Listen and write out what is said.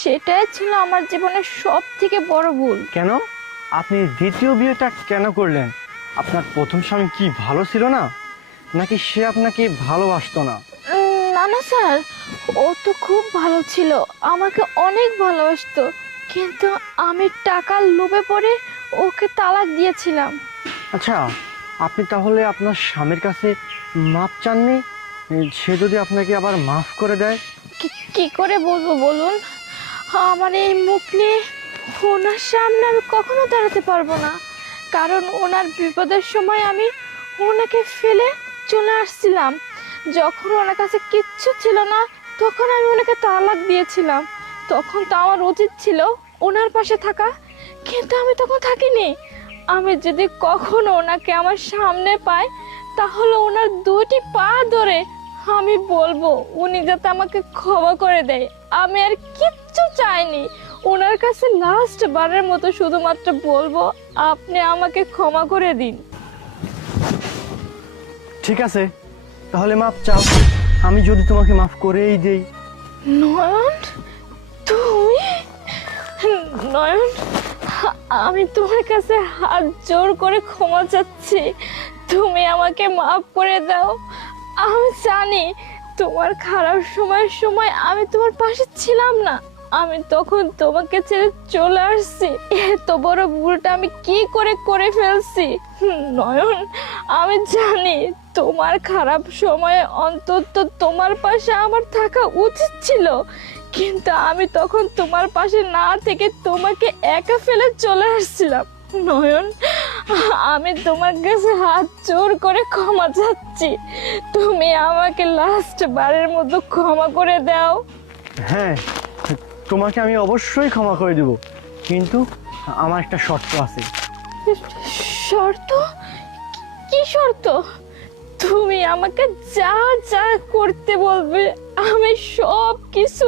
সেটাই ছিল আমার জীবনের সব থেকে বড় ভুল। কেন আপনি দ্বিতীয় বিয়েটা কেন করলেন? আপনার প্রথম স্বামী কি ভালো ছিল না, নাকি সে আপনাকে ভালোবাসতো না? না না স্যার, ও তো খুব ভালো ছিল, আমাকে অনেক ভালোবাসতো, কিন্তু আমি টাকার লোভে পড়ে ওকে তালাক দিয়েছিলাম। আচ্ছা, আপনি তাহলে আপনার স্বামীর কাছে মাপ চাননি? সে যদি আপনাকে আবার মাফ করে দেয়? কি করে বলবো বলুন? আমার এই মুখ নিয়ে ওনার সামনে আমি কখনো দাঁড়াতে পারবো না, কারণ ওনার বিপদের সময় আমি ওনাকে ফেলে চলে আসছিলাম। যখন ওনার কাছে কিচ্ছু ছিল না, তখন আমি ওনাকে তালাক দিয়েছিলাম। তখন তো আমার উচিত ছিল ওনার পাশে থাকা, কিন্তু আমি তখন থাকিনি। আমি যদি কখনো ওনাকে আমার সামনে পাই, তাহলে ওনার দুটি পা ধরে আমি বলবো উনি যাতে আমাকে ক্ষমা করে দেয়। আমি আর কিচ্ছু চাইনি, ওনার কাছে লাস্ট বারের মতো শুধুমাত্র বলবো আপনি আমাকে ক্ষমা করে দিন। ঠিক আছে, তাহলে মাপ চাও, আমি যদি তোমাকে মাফ করেই দেই। নয়ন, তুমি? নয়ন, আমি তোমার কাছে হাত জোর করে ক্ষমা চাচ্ছি, তুমি আমাকে মাফ করে দাও। আমি জানি তোমার খারাপ সময়ের সময় আমি তোমার পাশে ছিলাম না, আমি তখন তোমাকে ছেড়ে চলে আসছি। এত বড় ভুলটা আমি কি করে করে ফেলছি। নয়ন, আমি জানি তোমার খারাপ সময়ে অন্তত তোমার পাশে আমার থাকা উচিত ছিল, কিন্তু আমি তখন তোমার পাশে না থেকে তোমাকে একা ফেলে চলে আসছিলাম। নয়ন, আমি তোমার কাছে হাত জোর করে ক্ষমা চাচ্ছি, তুমি আমাকে লাস্ট বারের মতো ক্ষমা করে দাও। হ্যাঁ, তোমাকে আমি অবশ্যই ক্ষমা করে দেব, কিন্তু আমার একটা শর্ত আছে। শর্ত? কি শর্ত? তুমি আমাকে যা যা করতে বলবে আমি সব কিছু